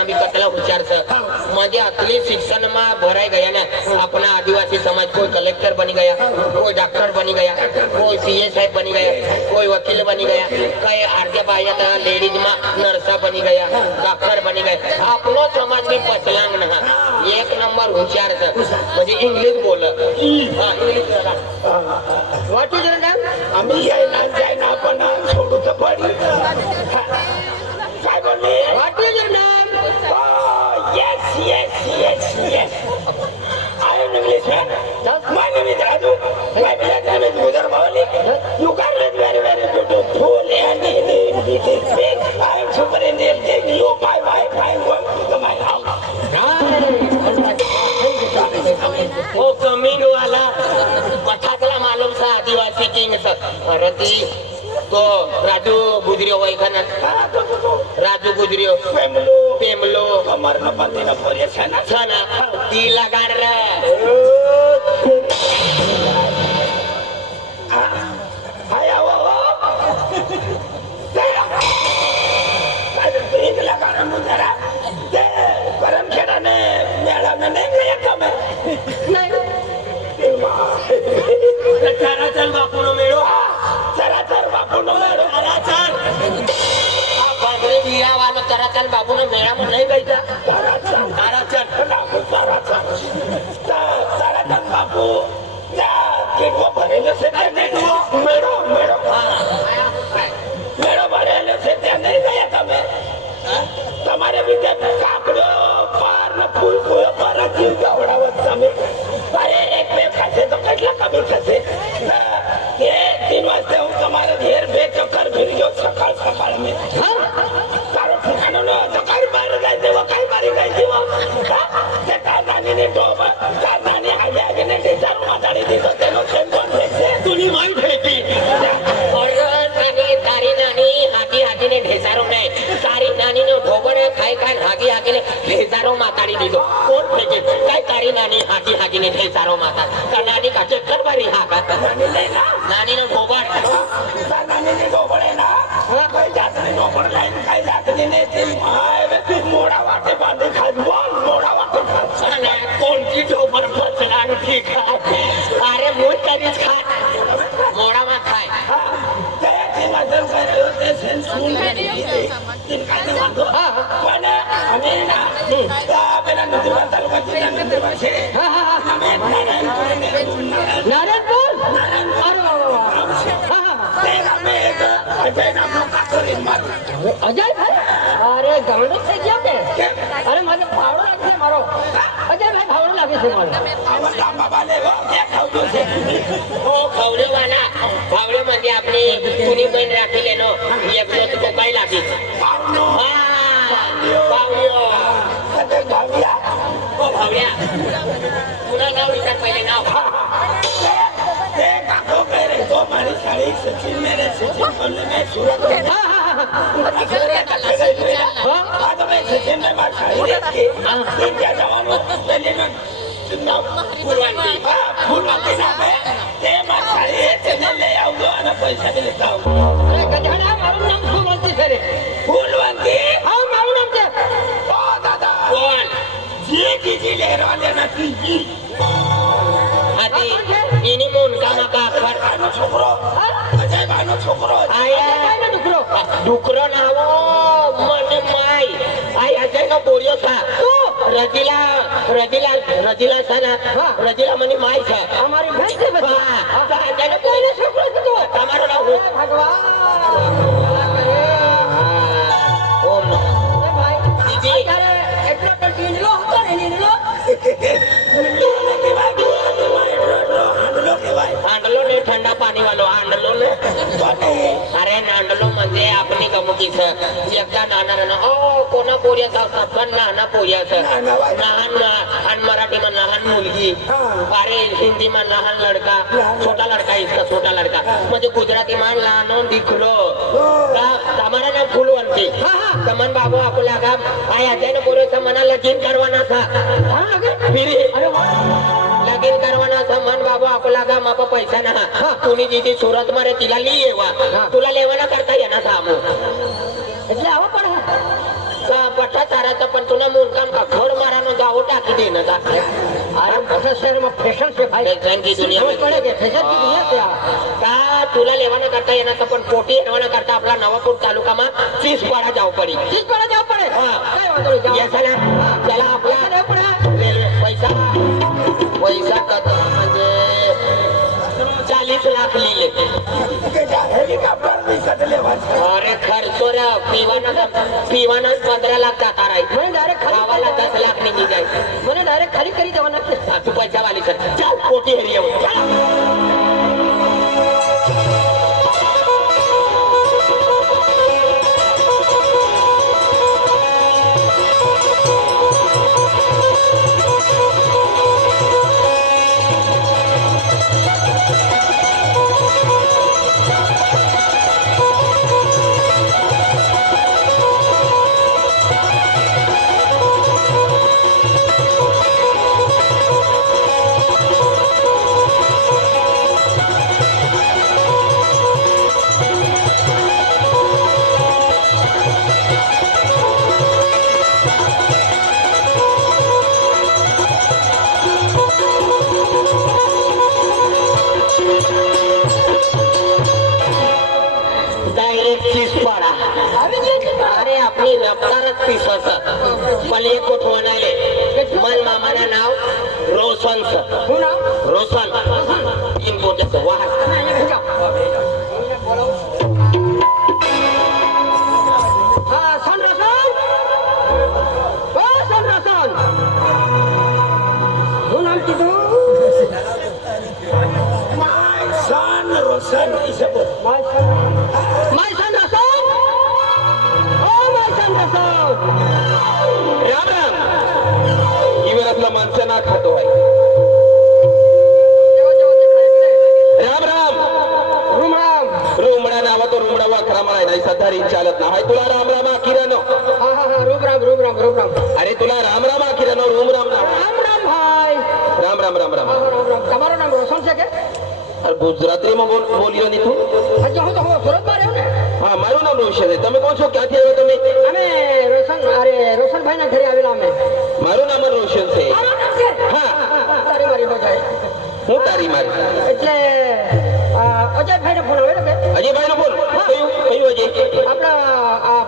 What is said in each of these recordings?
शिक्षण बी कतला हुशार छ म्हणजे अतली शिक्षण में भराई गया ना अपना आदिवासी समाज कोई कलेक्टर बनी गया कोई डॉक्टर बनी गया कोई सीए साहब बनी गया कोई वकील बनी गया कई आर्या बाया था लेडीज में नर्सा बनी गया डॉक्टर बनी गया अपनो समाज में पचलांग ना एक नंबर होशियार छ म्हणजे इंग्लिश बोल हां English what is your name आम्ही जाय ना पण सोडू तर पडी काय बोलले what is your name yes I am Englishman my name is Raju my name is Gudar Bhavali you can read very beautiful and big I am super Indian king you my wife I am going to my house वो coming वाला कथाकला मालूम था आदिवासी king अरती तो राजू गुजरियो वही खाना राजू गुजरियो पेमलो कमर न बंदी न फोरिया छना ती लगान रे आया वो काय तुम्ही लगान मुजरा ते परम खेडाने मेळा में नहीं गया कम चराचर बापूनो मेळो चराचर बापूनो मेळो चराचर बापरे बिया वालो चराचर बापूनो मेळा में नहीं गई था चराचर बापू जा केको भरेले से मेळो भरेले से त्या नहीं गया તમે તમારે વિદ્યા કાપડો પાર ન ફૂલ કોઈ પાર જીવ ગાવડાવત તમે અરે એક બે ખાસે તો કેટલા કમી થશે કે 3 વાગે હું તમારે ઘેર બે ચક્કર ફરી ગયો સકાળ મે તારો ઠકાનો ન તો કાઈ બાર ગાય દેવા કાઈ બારી ગાય દેવા તે તાનાની ને ટોબા તાનાની આજે આગને તે જારું માતાડી દીધો તેનો ખેમ કોણ છે तुनी माई फेंकी तारी नानी हाथी ने ढेसारो नहीं तारी नानी ने ढोबड़े खाई हागी ने ढेसारो माताड़ी दीदो कोण फेंके काय तारी नानी हाथी ने ढेसारो माता का नानी का चक्कर बारी हाका नानी ने ढोबड़ नानी ने ढोबड़े ना काय जात ने ढोबड़ लाइन काय जात ने ते माय मोड़ा वाटे बांधे खाय बोल मोड़ा वाटे खाय ना कोण की ढोबड़ फसला ठीक है अरे मुझ करीच खा मोड़ा में खाय मदर करे होते सेंसून तीन काटे वांदो पण आम्ही ना बेला नदीवर तालुक्याची नदीवर छे आम्ही नारायणपूर अरे वाह ते आम्ही एक अजय नामનો કાકરી માર अजय भाई अरे गांडो से क्या के अरे मारे भावड़ो लागे मारो अजय भाई भावड़ो लागे से मारो आवा लांबा बाले वो एक खावतो છે ओ खवडे वाला भावड़े म्हणजे आपली कुणी बहीण राखी लेनो एक जो तो काय लागे पावनो भावड़ो ते भाविया ओ भावड्या पुन्हा नाव विचार पहिले नाव ते काको करे तो मारी साडी सचिन मेरे सचिन बोलले मैं सूरत आता मैं सचिन में मार साडी देख के क्या जवानो पहले में फुलवंती फुलवंती ना मैं ते मार साडी तेने ले आऊंगा ना पैसा भी लेता हूँ अरे गजाना मारू नाम फुलवंती सरे फुलवंती हाँ मारू नाम ते ओ दादा कौन जी की लहरा लेना थी हाथी इनी मोन का मका फर भाईनो छोकरो अजय भाईनो छोकरो आया ना डुकरो नावो मन माई आई अजय का बोरियो था रजिला सना रजिला मनी माई था हमारी भाई से बता अजय ने कोई ना छोकरो तो हमारा नाम हो भगवान ओम ए भाई जी अरे एटलो तो नींदलो होतो ने नींदलो हांडलो ने ठंडा पानी वालो हांडलो ने अरे नांडलो म्हणजे आपली गमुकीच एकदा नाना ओ कोणा पोर्याचा पण नाना पोर्याचं लहान आणि मराठी में लहान मुलगी अरे हिंदी में लहान लड़का इसका छोटा लड़का म्हणजे गुजराती में लहान दिखलो તમારા નામ ફૂલવંતી તમન બાબુ આપલા ગામ આયા જઈને બોલ્યો છે મને લગીન કરવાના था હા લગીન અરે વાહ लगीन करवाना मन बाबा आपला गाम आप पैसा ना तुनी जीती सुरत मध्ये तिला लिहिवा तुला लेवाना करता येणार सामू એટલે આવો પણ पट्टा चारायचा पण तुला मुलकाम का खोड मारानो जावं टाकी देणं का अरे कसं शहर में फैशन से भाई फॅशन की दुनिया रोज पड़ेगे फैशन की दुनिया क्या का तुला लेवाना करता येणार का पण पोटी येवाना करता आपला नवापूर तालुकामा 30 पाडा जाऊ पडी चीज पड़ा जाओ पड़े हाँ। काय वांदो नहीं, जाओ. या चला चला आपला जाओ पड़े. रेल्वे पैसा कथा म्हणजे 40 लाख लिहिले हेलिकॉप्टर विकत लेवायचं अरे खर्चो रे पिवाना 15 लाख जाता राहील मैंने डायरेक्ट गावाला 10 लाख निघी जाय मैंने डायरेक्ट खाली करी जवाना तू पैसा वाली कर चल पोटी हरी येऊ डायरेक्ट 30 पाडा अरे आपली रफ्तारच 30 पण एक गोष्ट म्हणाले मन मामाना नाव रोशन हूँ ना रोशन 3 कोटीचं वाहन हाँ सन रसन ओ सन रसन हूँ नाम की तू सन रोशन इसे बोल my son Roshan oh my son रसन राम राम आपला माणसं ना खातो आहे राम राम रूम राम रुमडा नावा तो रुमडा वाखरा मला नाही सध्या चालत ना हाय तुला राम राम किरण हाँ हाँ हाँ room Ram room Ram room Ram अरे तुला राम राम किरण रूम राम ना राम राम भाई राम राम राम राम हाँ, राम राम તમારું નામ રોશન છે કે અરે ગુજરાતીમાં બોલ્યો નહીં તું હજુ હું તો સુરત માં રહ્યો ને હા મારું નામ રોશન છે તમે કોણ છો ક્યાંથી આવ્યો તમે અમે રોશન અરે રોશન ભાઈ ના ઘરે આવેલા અમે મારું નામ જ રોશન છે તારું નામ છે હા તારી મારી નો જાય હું તારી મારી એટલે અજય ભાઈ ને ફોન આવ્યો કે અજયભાઈ નો બોલ કયું કયું અજય આપણા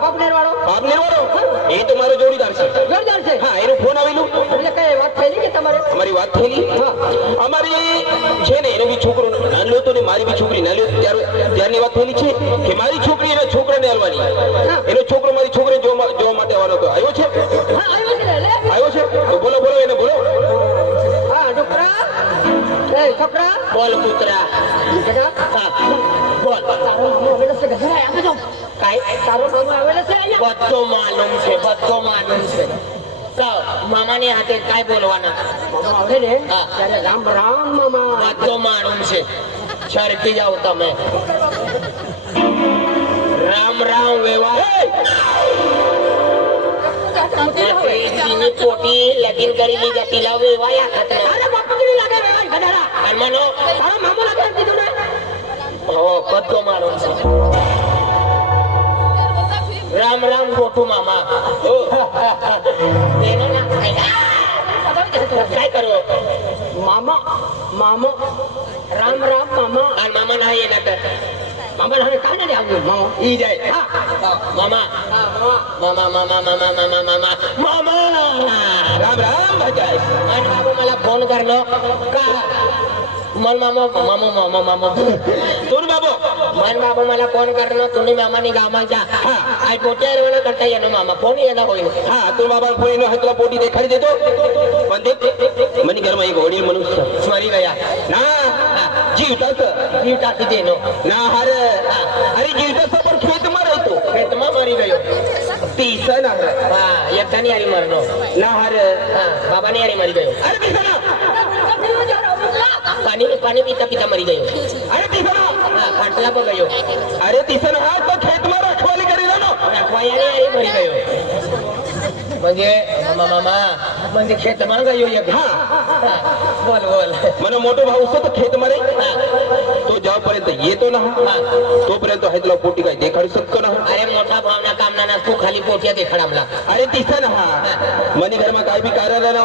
બાપનેર વાળો આપને વાળો એ તો મારો જોડીદાર છે જોરદાર છે હા એનો ફોન આવેલું એટલે કઈ વાત થયેલી કે તમારે અમારી વાત થયેલી હા અમારી છે ને એનો બી છોકરો નાનો હતો ને મારી બી છોકરી નાની હતી ત્યારની વાત થયેલી છે કે મારી છોકરી એના છોકરાને આલવાની એનો છોકરો મારી છોકરીને જોવા માટે આવવાનો હતો આવ્યો છે હા આવ્યો છે લે આવ્યો છે તો બોલો બોલો એને બોલો હા છોકરા એ છોકરા બોલ પુત્રા જગા હા બોલ તારો મામો આવેલો છે ઘરે આપો તો काय તારો મામો આવેલો છે અહીંયા બધો માલુમ છે તો મામાની હાથે काय બોલવાના મામો આવે ને હા. ત્યારે રામ રામ મામા બધો માલુમ છે છડકી જાઓ તમે રામ રામ વેવા એની પોટી લગીન કરી લીધા તિલા વેવાયા ખાતના અરે બાપુ કેવી લાગે ભાઈ ગધાડા અનમાનો તારો મામો લાગે એમ કીધું ને હો બધો માલુમ છે રામ રામ ગોઠુ મામા તેનો ના काय करू મામા મામો રામ રામ મામા आणि मामा नाही येणार तर મામા હવે કાને ને આવ્યું મામો ઈ જાય હા मामा હા मामा मामा मामा मामा मामा मामा રામ રામ ભજાય आणि बाबू मला फोन करलो का मन मामा मामा मामा मामा તું બાબો मन बाबू मला फोन करलो तुम्ही मामानी गावात जा हा. आई पोटे अरवण करता येणं मामा फोन येणं होईल હા તું બાબા ફોઈનો હાથલા પોટી દેખાડી દેતો પણ દેખ મને ઘરમાં એક વડીલ મનુષ્ય मरी गया ના જીવતા છે जीव टाकी देनो ના હારે અરે જીવતા છે પણ ખેતમાં રહેતો खेतमा मरी गयो તીસા ના હારે हा एकट्याने आरी मरनो ના હારે हा बाबाने आरी मरी गयो અરે તીસા ના पाणी पाणी पिता पिता मरी गयो અરે તીસા ના हा फाटला पण गयो અરે તીસા ના હા તો ખેતમાં રખવાલી કરી લેનો रखवायाने आरी मरी गयो म्हणजे मामा म्हणजे खेत मागा येऊ एक बोल बोल મને મોટો ભાવ છે તો ખેત મારે તો જાવ पर्यंत येतो ना तोपर्यंत हैदला पोटी काय देखाडू शकतो ना अरे मोठा भावना कामना ना तू खाली पोटिया देखाडामला अरे तिसं ना हा मनी घरमा काय बी कार्य ना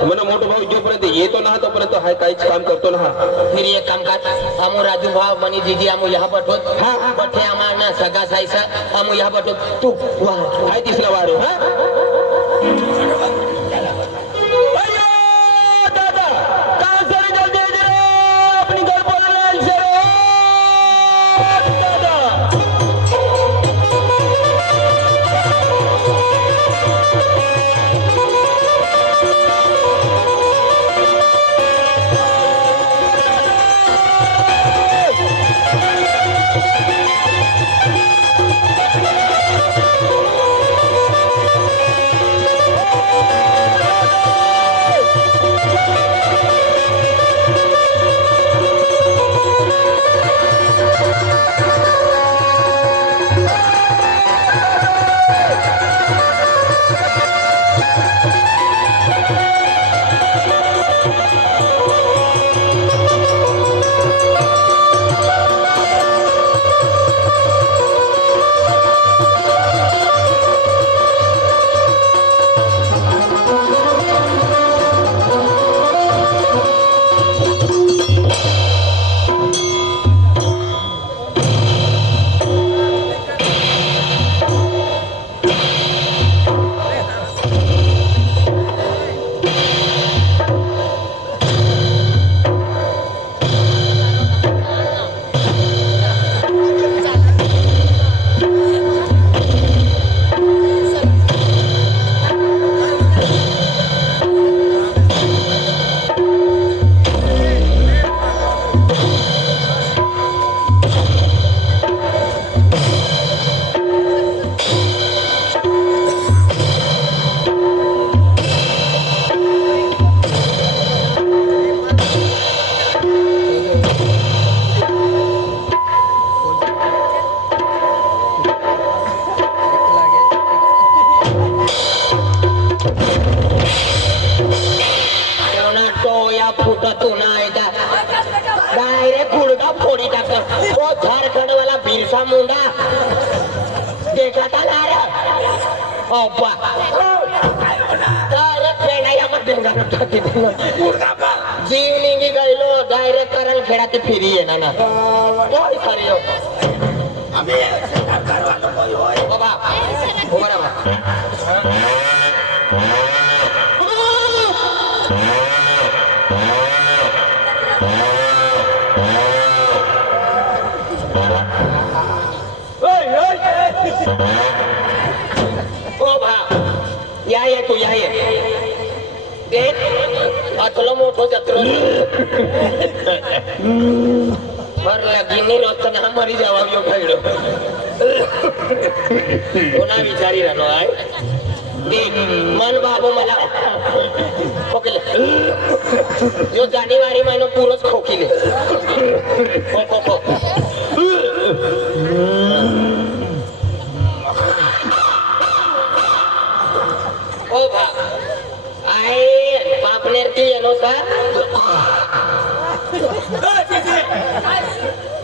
મને મોટો ભાવ जोपर्यंत येतो ना तोपर्यंत हाय काहीच काम करतो ना फिर एक काम कर हमू राजू भाव मनी दीदी हमू यहाँ बठोत बठे हमारा सगा साईसा हमू यहाँ बठोत तू वहाँ हाय तिसला वारो हा डायरेक्ट गुड़गा फोड़ी टाकर वो झारखंड वाला बिरसा मुंडा देखा था ना रे ओपा डायरेक्ट पेड़ाया मत देंगा जीव निंगी गईलो डायरेक्ट करन खेड़ा ते फिरी है ना कोई करियो અમે કરવાનો કોઈ હોય बाबा बराबर या ये तू या ये देख अतलो मोठो जत्रो मर लगी रोज ना मरी जावा यो खैडो कोणा विचारी रानो आहे देख मन बाबू मला खोकिले यो जानेवारी महिनो पुरोच खोकिले खो खो खो ओ भा आय पापनेर की येनो सर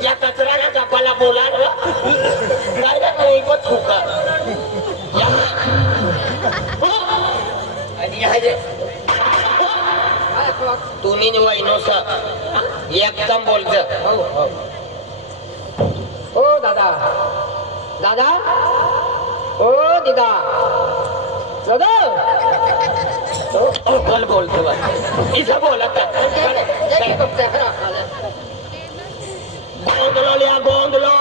या कचऱ्याला कापाला बोला काय ना मी पण थुका आणि आहे तुम्ही वैनो सर एकदम बोलत ओ दादा दादा ओ दिदा दादा बोल बोलतो इथं बोलत गोंधलो लिया गोंधलो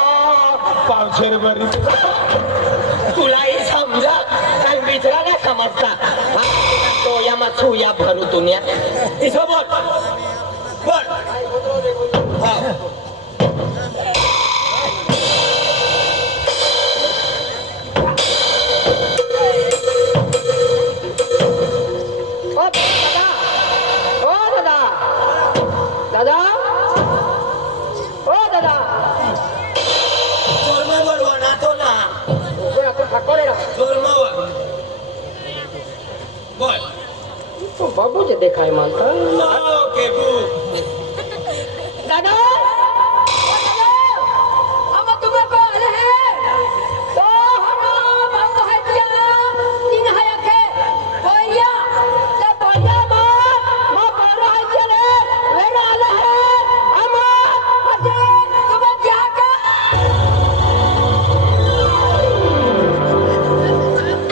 पावशेर बरी तुलाही समजा काय बिचरा ना समजता तो या मछुया भरू तुन्या इथं बोल बोल हा दादा ओ दादा चोरमा बोलवा ना तो ना आपण ठाकोरे ना चोरमा बाबू जे देखाय मानता ओके दादा हम तुम्हें कॉल है तो हम बंद है दिया तीन है के भैया ले भैया मां कर रहा है चले मेरा आले है हम अजय तुम्हें क्या का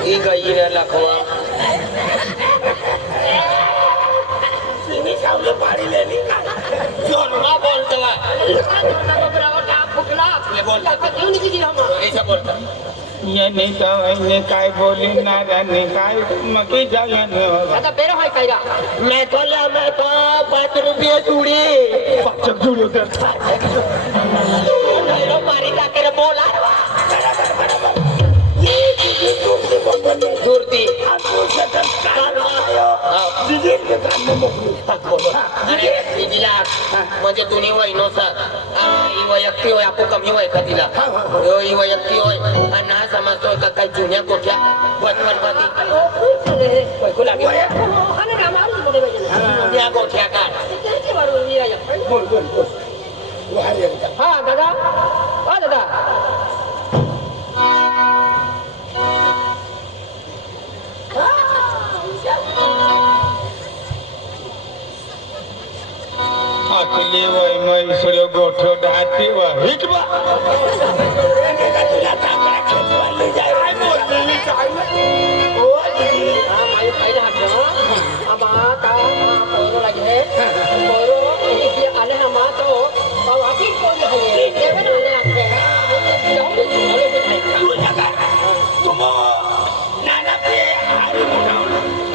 ही गई रे लखवा तिने सावलं पाणी लेली का जोरमा बोलतो ऐसा बोलता यांनी तर काय बोली नाराने काय मग झालं आता बेरो है कायदा मैं तो 5 रुपये चूड़ी पाचक जुळू तर मारी का तेरे बोला ये तुझे तुझे बंबले दूरती आतो सतत कानो आयो दिदीर के कानो मोकली अरे दिदीला म्हणजे तुम्ही वहिनो सर ही वैयक्तिक होय आपो कमी वय का तिला ही वैयक्तिक होय आणि ना समजतोय का काही जुन्या कोठ्या बचपनमध्ये को लागे आणि रामाला बोले पाहिजे जुन्या कोठ्या काय त्याची वाढून वीराया बोल बोल बोल बाहेर एकदा हा दादा हा दादा आपले वय म्हैसळ गोठो डाती वा हिटवा तुला तांबडा खेचवायला जाय काय बोलली काय ओ दिदी हा माय पाहिजे हा माता पोरो लागे पोरो इथे आले ना मातो वापिस कोण आहे देवे ना आले आपले तू नका तुम नाना पे हारी मोठा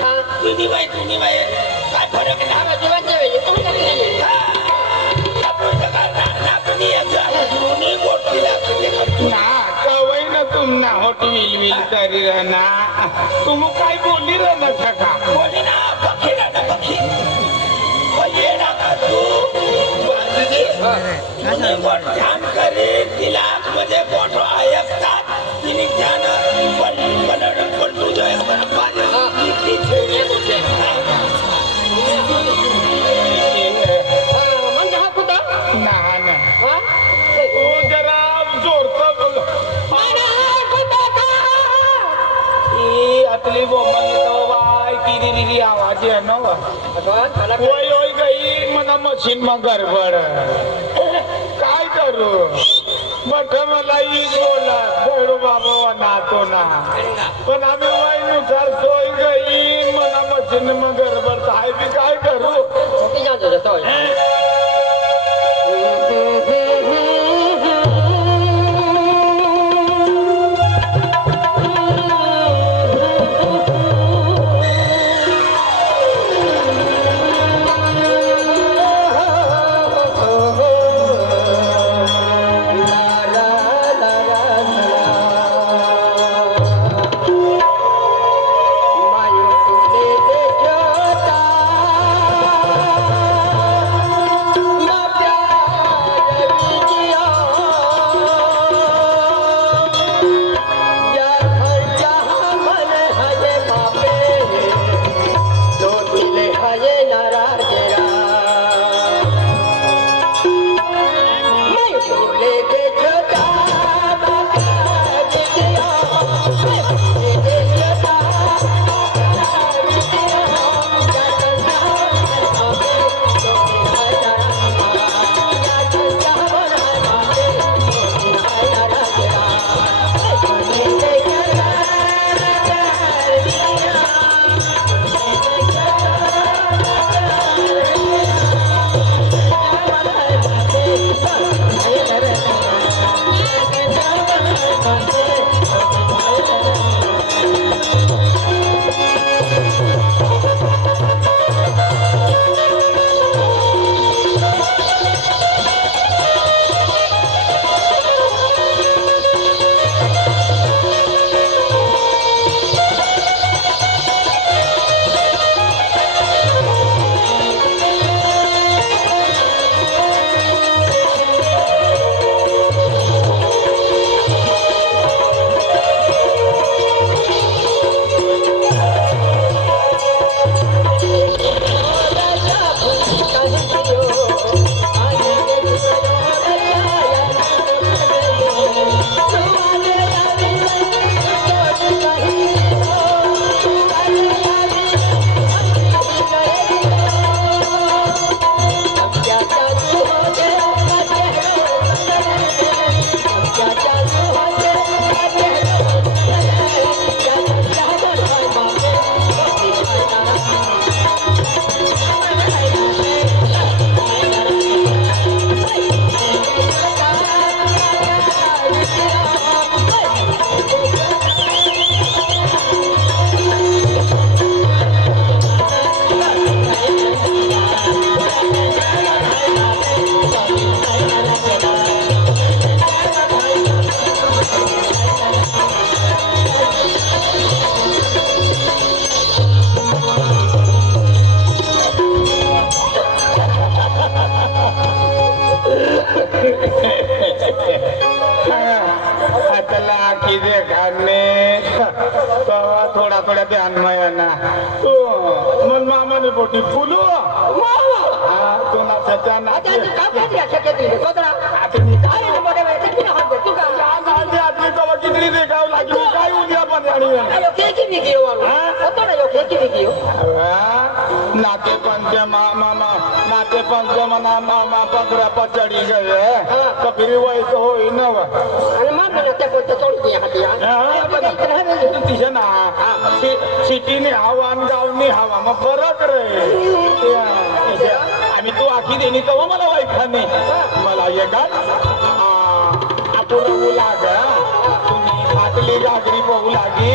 हा तुझी बाई काय फरक ना हा जीवन जेवे तुम्ही काय केले आपण सगळा नाना कुणी याचा दोन्ही गोष्टीला कधी करतो ना कवय ना तुम ना होट विल तरी ना तुम काय बोलली रे ना सका बोले ना पक्षी ना पक्षी ये ना का तू बाजूची तुम्ही पण ध्यान करे तिला म्हणजे मोठो ऐकतात तिने ध्यान पण तुझं एक बरं पाहिजे किती छेड म्हणजे हा कुठं ना ना हा तू जरा जोरतो बोल ई आतली बोमन तो बाय किरी रिरी आवाज आहे ना वा ओय ओय गई मना मशीन मा गडबड काय करू बट मला ई बोला बडू बाबा नातो ना पण आम्ही वयनुसार सोय गई मना मशीन मा गडबड आहे मी काय करू ओके जातो जातो माय तुले मामाने पोटी फुलू हा तू ना त्याच्या आता नाते तू काय पाहिजे अशा केली कोदरा आता मी काय अरे मोठे वेळ किती हात दे तू का आधी आधी तो किती देखाव लागली काय उद्या पण आणि अरे केकी निघियो होतो ना यो केकी निघियो नाते पंच मामा नाते पंच मना मामा पकड़ा पचड़ी गए तो फिर वैसे हो ही न आणि मामी ना त्या कोणत्या तोडती हाती तिथे ना सिटीने हवा आणि गावनी हवा मग फरक रे आम्ही तू आखी देणी तेव्हा मला वाईट नाही मला ये का आपण लाग तुम्ही फाटली गागरी बघू लागी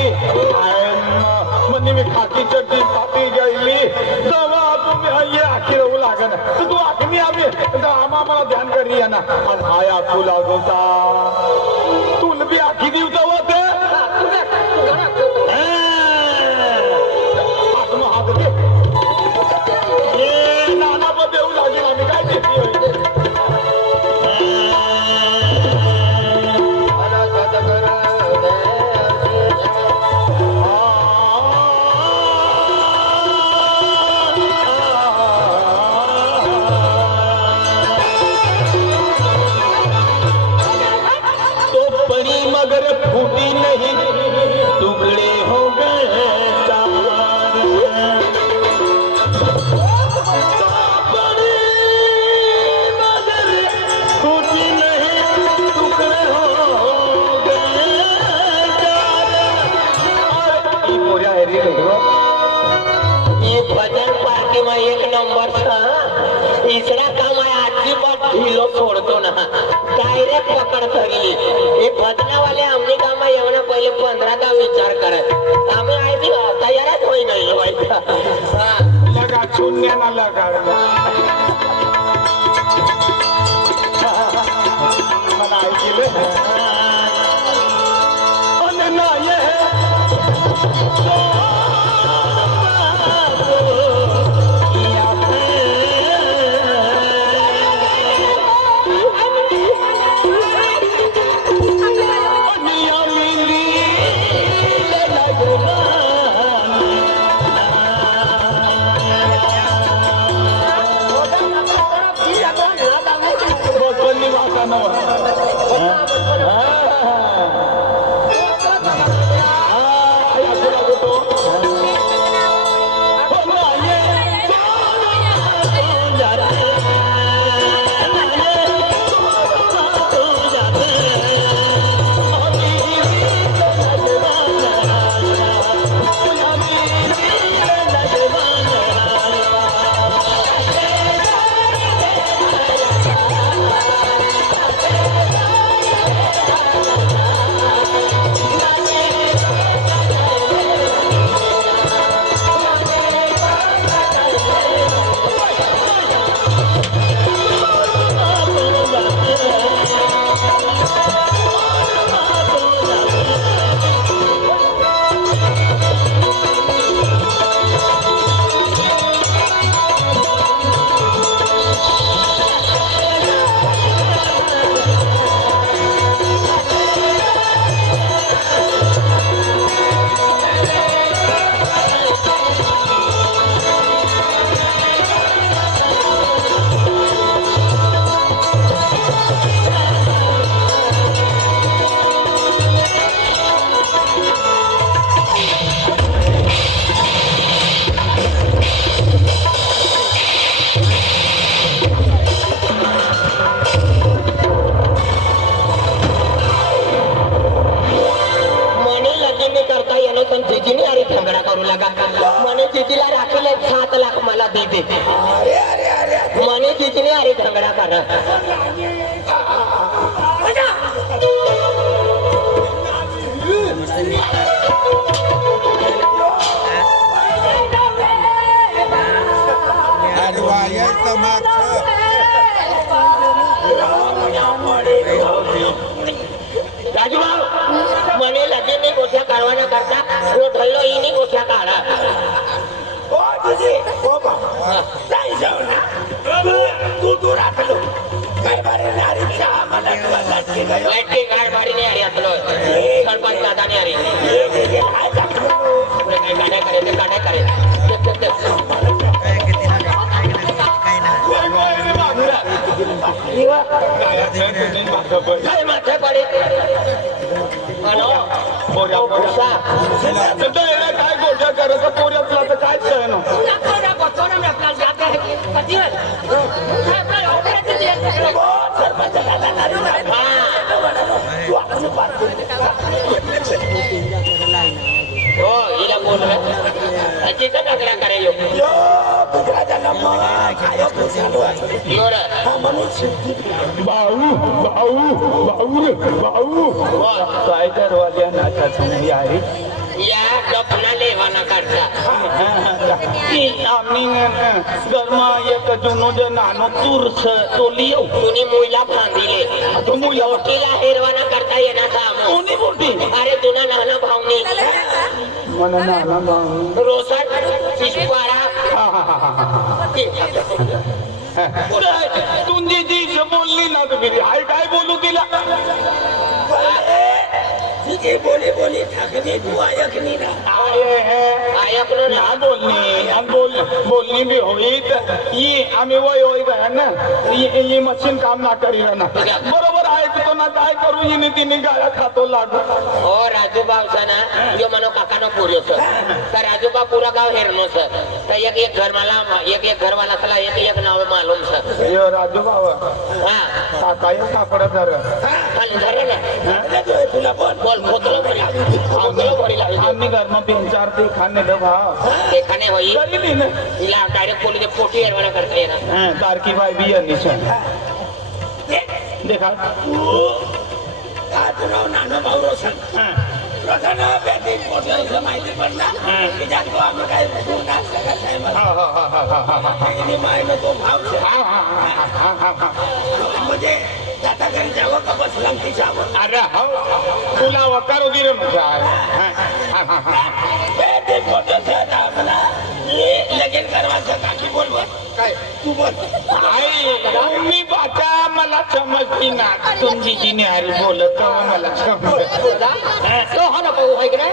म्हणजे मी खाकी चटणी पापी गेली तेव्हा तुम्ही ये आखी राहू लाग ना तर तू आखी आम्ही आम्हाला ध्यान करी या ना आणि हाय आखू लागवता तुला बी आखी देऊ तेव्हा ते हात दे ये नाना पण देऊ लागेल आम्ही काय देते मगर फूटी नहीं टुकड़े हो गए चार मगर फूटी नहीं टुकड़े हो गए चार ये भजन पार्टी में एक नंबर था इसरा काम आहे अजिबात ढिलो सोडतो ना डायरेक्ट पकड धरली हे भजना वाले आमने काम येवना पहिले 15दा विचार करत आम्ही आहे बी तयारच होई नाही व्हायचा लगा शून्य ना लगा मला ऐकलं आणि ना ये मने चिचने अरे झगड़ा कर राजूभाऊ मने लगे नहीं गोठ्या काढवाना करता वो ढल्लो ही नहीं गोठ्या काढा तू राखलो काय बारे नारी चहा मला लटके गयो लटके गाड बारी नहीं आ रही असलो सरपंच दादा नहीं आ रही ये काय काढा करे माणसं पडे हॅलो पोऱ्या भुसा तर याला काय गोष्ट करायचं पोऱ्यातला तर काय सण हो हिला बोल तिथं नगरा करायला भाऊ भाऊ भाऊ रे भाऊ काय दरवाजा नाचा तुम्ही आहे या डपना लेवाना करता आम्ही गरमा एक जुनो जे नानो तुरस तो लियो तुम्ही मुला बांधिले तो मुला तिला हेरवाना करता येणार काम कोणी बोलती अरे तुला नाना भावनी मला नाना भाऊ रोसट पिशवाळा तुझी जी बोलली ना तुम्ही हाय काय बोलू तिला तुझी बोली बोली ठाकली तू ऐकली ना ऐकलो ना ना बोलणी आणि बोलणी भी होई तर ही आम्ही वय होई गया ना ही मशीन काम ना करी ना बरोबर ऐकतो ना काय करू हिने तिने गाळा खातो लागू हो राजूबा ना जो मनो काकानो पुर्यो सर तर राजूबा पूरा गाव हेरनो सर तर एक घर मला एक घरवाला चला एक नाव मालूम सर यो राजू बाबा हा काय सापडा जर खाली धरे ना तुला बोल बोल खोतलो भरी खोतलो भरी लागली आम्ही घरमा 3-4 ते खाणे दे भाव देखाने होई करी दी ना हिला डायरेक्ट पोली पोटी हेरवाना करता येणार तारकी बाई बी यांनी देखा तुला नाना भाऊ रोशन रोशन बेटी पोटाचं माहिती पडला तिच्यात तो आम्ही काय माहिती तो भाव म्हणजे जाता घरी जावं का बसला तिच्यावर अरे हो तुला वकार वगैरे बेटी पोटाचं आम्हाला लगेच करवायचं काकी बोलवत काय तू बोल आई मी बाचा मला समजती ना तुमची जी न्यारी बोलत मला समजत तो हा ना पाहू है की नाही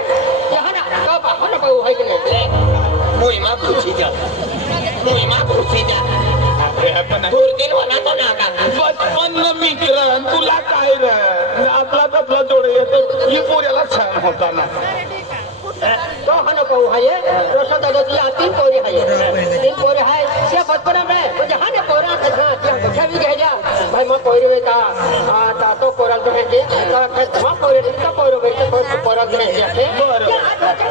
हा ना का पा हा ना पाहू है की नाही मोहिमा खुशी जा मोहिमा खुशी जा पण खुर्दीन वाला तो नाका बचपन मित्र तुला काय रे आपला तपला जोडे येतो ही पोऱ्याला छान होता ना तो हन पाहू है रोशन दादाजी तीन पोरे है त्या बचपना में म्हणजे हा ने पोरा त्या भी घ्यायला भाई मग पोरे का आता तो पोरा घ्यायचे तर मग पोरे का पोरे घ्यायचे पोरा घ्यायचे असे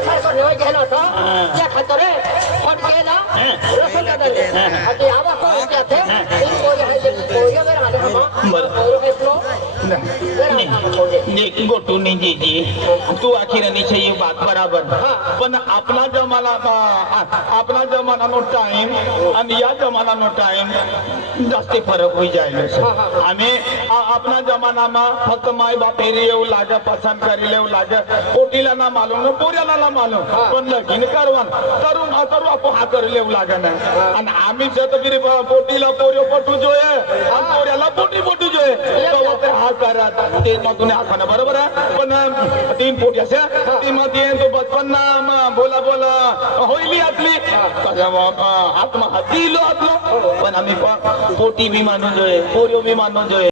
सारखं नेवा गेला होता त्या खातरे पण गेला रोशन दादाजी आता आवा पोरे थे तीन पोरे है पोरे वर आले हम पोरे भेटलो गोटूनी जीजी तू आखिरानी ये बात बराबर पण अपना जमाना नो टाइम आणि या जमाना नो टाइम जास्ती फरक होई जाए आम्ही अपना जमाना में फक्त माय बाप येऊ लागे पसंद करी लेऊ लागे पोटीला ना मालूम न पोऱ्याला ना मालूम पण लगीन करवान करून आपण हा करी लेऊ लागे ना आणि आम्ही जतगिरी पोटीला पोऱ्यो पटू जोये आणि पोऱ्याला पोटी पटू जोये तर हा करत ते मग तुम्ही आखा बरोबर आहे पण 3 पोटी असे ती मध्ये तो बचपन ना बोला बोला होईली आपली आत्मा दिलो आपलो पण आम्ही पोटी बी मानून जोये पोऱ्यो बी मानून जोये